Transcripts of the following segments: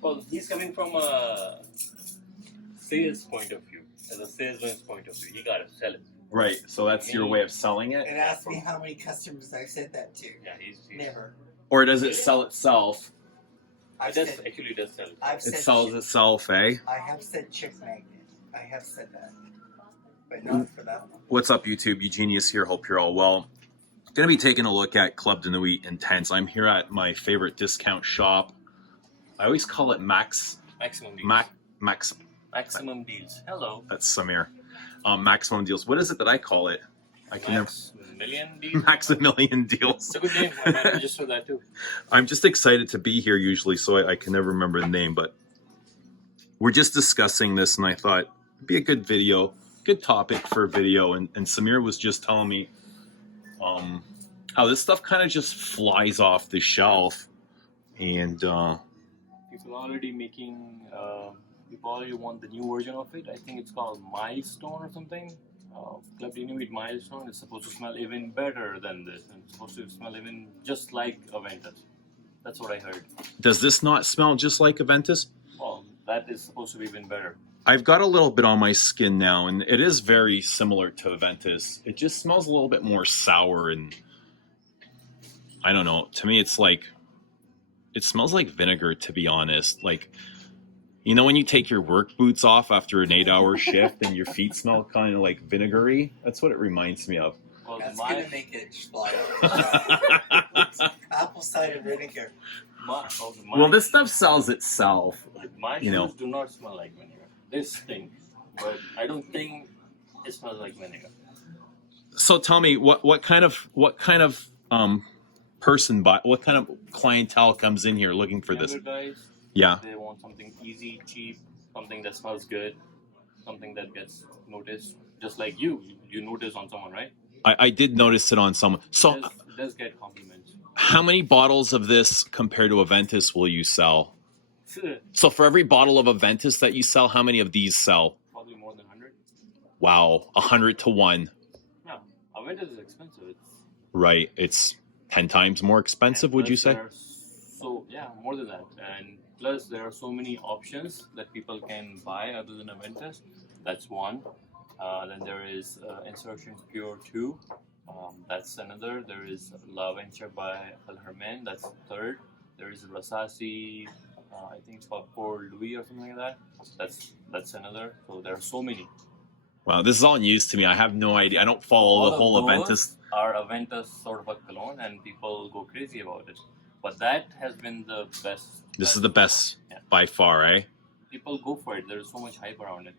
Well, he's coming from a sales point of view. As a salesman's point of view, you gotta sell it. Right. So that's your way of selling it? And ask me how many customers I've said that to. Yeah, he's Never. Or does it sell itself? It does actually does sell. It sells itself, eh? I have said chick magnet. I have said that. But not for that one. What's up, YouTube? Eugenius here. Hope you're all well. Going to be taking a look at Club de Nuit Intense. I'm here at my favorite discount shop. I always call it Maximum Deals. Maximum Deals. Hello. That's Samir. Maximum Deals. What is it that I call it? I can never. Million Deals? Maximilian Deals. It's a good name. I might register that too. I'm just excited to be here usually, so I can never remember the name. But we're just discussing this, and I thought it'd be a good video, good topic for a video. And Samir was just telling me how this stuff kind of just flies off the shelf. And people already making, people already want the new version of it. I think it's called Milestone or something. Club de Nuit Milestone is supposed to smell even better than this, and it's supposed to smell even just like a Ventus. That's what I heard. Does this not smell just like a Ventus? Well, that is supposed to be even better. I've got a little bit on my skin now, and it is very similar to a Ventus. It just smells a little bit more sour, and I don't know. To me, it's like, it smells like vinegar, to be honest. Like, you know when you take your work boots off after an 8-hour shift and your feet smell kind of like vinegary? That's what it reminds me of. Well, that's going to make it fly up. Apple cider vinegar. Well, this stuff sells itself. My shoes do not smell like vinegar. They stink, but I don't think it smells like vinegar. So tell me, what kind of person, what kind of clientele comes in here looking for this? Guys, yeah. They want something easy, cheap, something that smells good, something that gets noticed. Just like you notice on someone, right? I did notice it on someone. So it does get compliments. How many bottles of this compared to a Ventus will you sell? So for every bottle of a Ventus that you sell, how many of these sell? Probably more than 100. Wow, 100 to 1. Yeah, a Ventus is expensive. Right, it's 10 times more expensive, would you say? So yeah, more than that. And plus there are so many options that people can buy other than a Ventus. That's one. Then there is Insurgent Pure 2. That's another. There is La Venture by El Hermen. That's third. There is Rasasi. I think it's called Port Louis or something like that. That's another. So there are so many. Wow, this is all news to me. I have no idea. I don't follow the whole Ventus. Are Ventus sort of a cologne, and people go crazy about it. But that has been the best. This is the best by far, eh? People go for it. There's so much hype around it.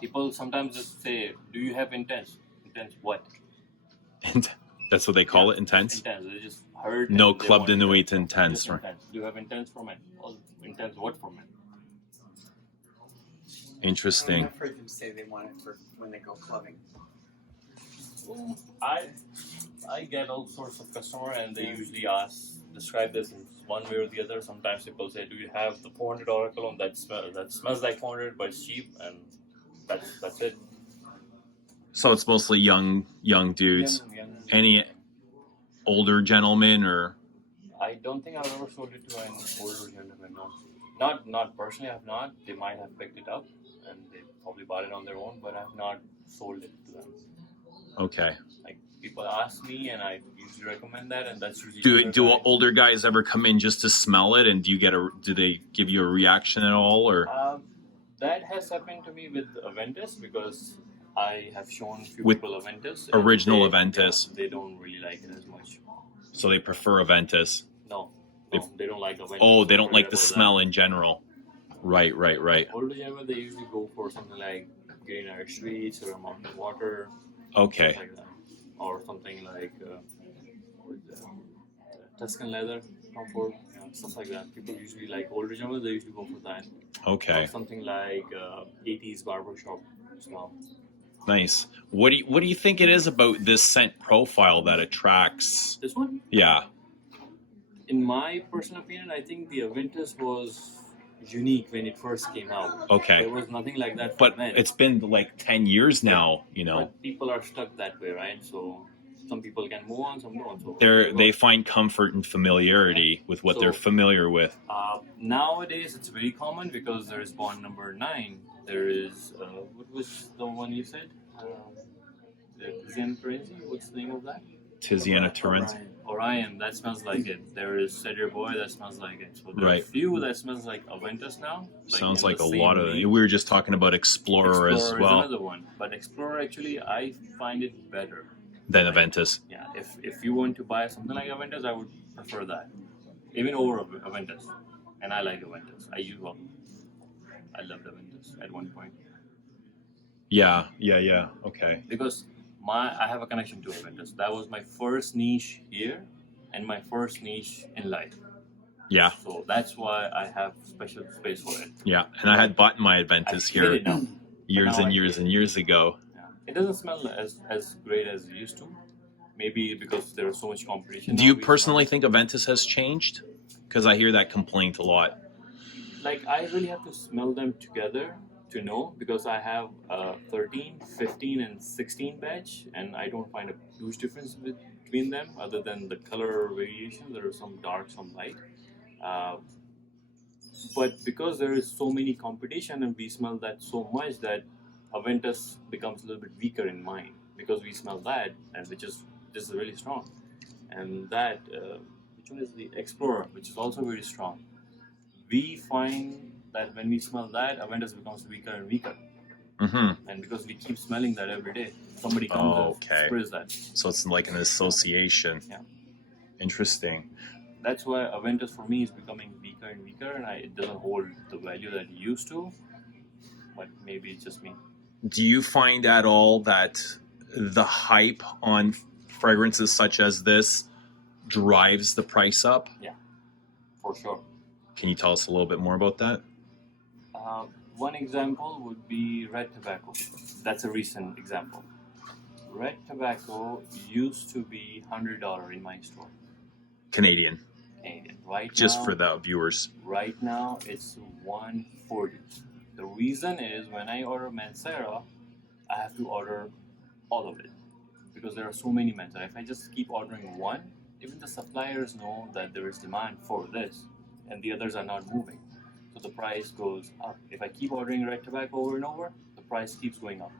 People sometimes just say, "Do you have Intense?" Intense what? That's what they call it, Intense? Intense. They just heard. No Club de Nuit Intense. Right? Intense. Do you have Intense for men? Well, Intense what for men? Interesting. I've heard them say they want it for when they go clubbing. I get all sorts of customers, and they usually describe this in one way or the other. Sometimes people say, "Do you have the $400 cologne that smells like 400 but it's cheap?" And that's it. So it's mostly young dudes. Young. Any older gentlemen or? I don't think I've ever sold it to an older gentleman. No. Not personally. I have not. They might have picked it up, and they probably bought it on their own. But I've not sold it to them. Okay. Like people ask me, and I usually recommend that, and that's usually. Do older guys ever come in just to smell it, and do they give you a reaction at all, or? That has happened to me with Ventus because I have shown few with people Ventus. Original Ventus. They don't really like it as much. So they prefer a Ventus. No, they don't like a Ventus. Oh, they don't like the smell in general. Right. Older gentlemen, they usually go for something like Green Irish Sweets or Mountain Water. Okay. Like that. Or something like Tuscan Leather, Comfort, stuff like that. People usually like older gentlemen, they usually go for that. Okay. Or something like 80s barbershop smell. Nice. What do you think it is about this scent profile that attracts? This one? Yeah. In my personal opinion, I think the Ventus was unique when it first came out. Okay. There was nothing like that. But it's been like 10 years now, you know. But people are stuck that way, right? So some people can move on, some don't. So They find comfort and familiarity with what they're So- familiar with. Nowadays, it's very common because there is bond number 9. There is what was the one you said? The Tiziana Terenzi. What's the name of that? Tiziana Terenzi. Orion. That smells like it. There is Cedar Boy. That smells like it. So there are Right. a few that smells like Aventus now. Sounds in like the a same lot of. vein. We were just talking about Explorer as Explorer is well. another one, but Explorer actually I find it better. Than Aventus. Yeah, if you want to buy something like Aventus, I would prefer that, even over Aventus. And I like Aventus. I loved Aventus at one point Yeah. Okay. because I have a connection to Aventus. That was my first niche here, and my first niche in life. Yeah. So that's why I have special space for it. Yeah. And I had bought my I Aventus hate here it now. years now and I years hate and years ago. Yeah. It doesn't smell as great as it used to. Maybe because there's so much competition. Do now, you we personally smell- think Aventus has changed? Because I hear that complaint a lot. Like, I really have to smell them together to know, because I have 13, 15, and 16 batch, and I don't find a huge difference between them other than the color variation. There are some dark, some light. But because there is so many competition and we smell that so much that Aventus becomes a little bit weaker in mine, because we smell that, and this is really strong. And that, which one is the Explorer, which is also very strong. We find that when we smell that, Aventus becomes weaker and weaker. Mm-hmm. And because we keep smelling that every day, somebody comes Okay. and sprays that. So it's like an association. Yeah. Interesting. That's why Aventus for me is becoming weaker and weaker, and it doesn't hold the value that it used to. But maybe it's just me. Do you find at all that the hype on fragrances such as this drives the price up? For sure. Can you tell us a little bit more about that? One example would be red tobacco. That's a recent example. Red tobacco used to be $100 in my store, Canadian, Canadian. Right just now, for the viewers. Right now, it's $140. The reason is when I order Mancera, I have to order all of it because there are so many Mancera. If I just keep ordering one, even the suppliers know that there is demand for this, and the others are not moving. So the price goes up. If I keep ordering red tobacco over and over, the price keeps going up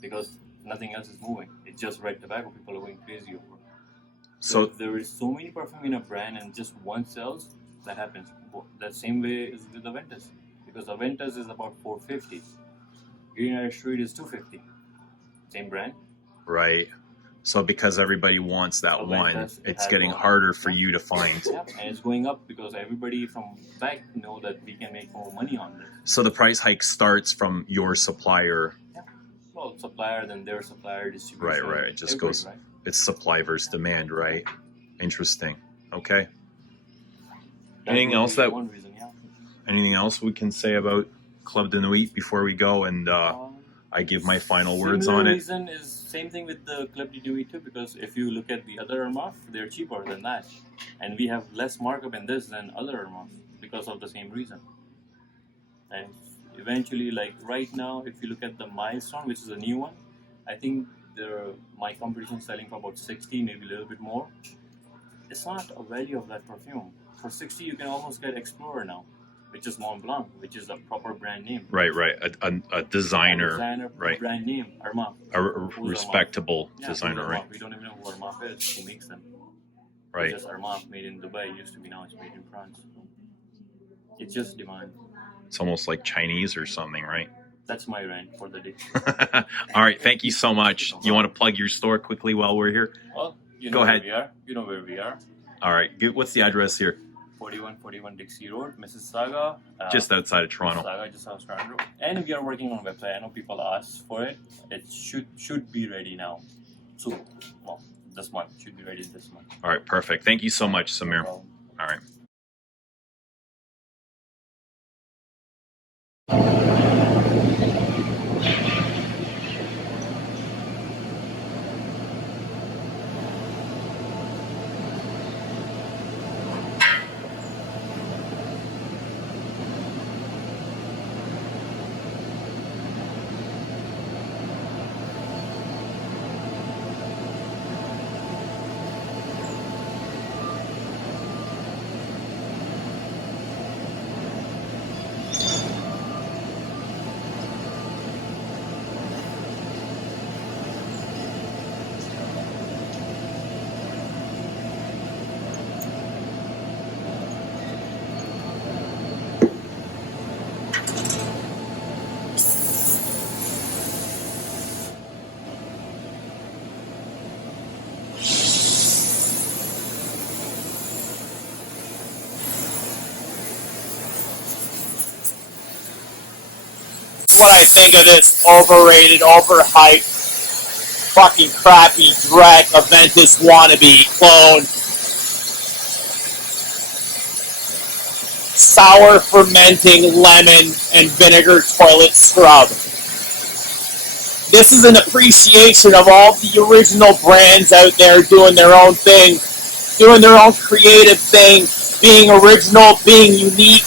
because nothing else is moving. It's just red tobacco people are going crazy over. So if there is so many perfume in a brand and just one sells, that happens. That same way is with Aventus, because Aventus is about $450. Green Irish Street is $250. Same brand. Right. So because everybody wants that Aventus, one, it it's has getting one. harder for Yeah. you to find. Yeah, and it's going up because everybody from back know that we can make more money on this. So the price hike starts from your supplier. Well, supplier, then their supplier, distribution. Right. It just everybody, goes. right? It's supply versus demand, right? Interesting. Okay. That Anything would else be that- one reason, yeah. Anything else we can say about Club de Nuit before we go and I give my final words Similar on it? reason is same thing with the Club de Nuit too, because if you look at the other Armaf, they're cheaper than that, and we have less markup in this than other Armaf because of the same reason. And eventually, like right now, if you look at the Milestone, which is a new one, I think my competition is selling for about 60, maybe a little bit more. It's not a value of that perfume. For 60, you can almost get Explorer now, which is Mont Blanc, which is a proper brand name. Right. A designer, right. Brand name, Armaf. a Who's respectable Yeah, designer, who's right? Armaf? We don't even know who Armaf is, who makes them. Right. It's just Armaf, made in Dubai. It used to be, now it's made in France. It's just demand. It's almost like Chinese or something, right? That's my rant for the day. All right. Thank you so much. You want to plug your store quickly while we're here? Well, you know Go where ahead. we are. You know where we are. All right. What's the address here? 4141 Dixie Road, Mississauga. Just outside of Toronto. Mississauga, just outside Toronto. And we are working on a website. I know people ask for it. It should be ready now. Soon. Well, this month. Should be ready this month. All right. Perfect. Thank you so much, Samir. So, All right. what I think of this overrated, overhyped, fucking crappy dreck Ventus wannabe clone. Sour fermenting lemon and vinegar toilet scrub. This is an appreciation of all the original brands out there doing their own thing, doing their own creative thing, being original, being unique,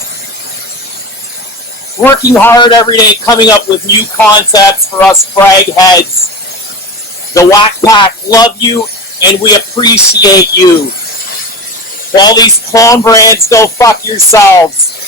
working hard every day, coming up with new concepts for us frag heads. The wackpack love you, and we appreciate you. All these clone brands, go fuck yourselves.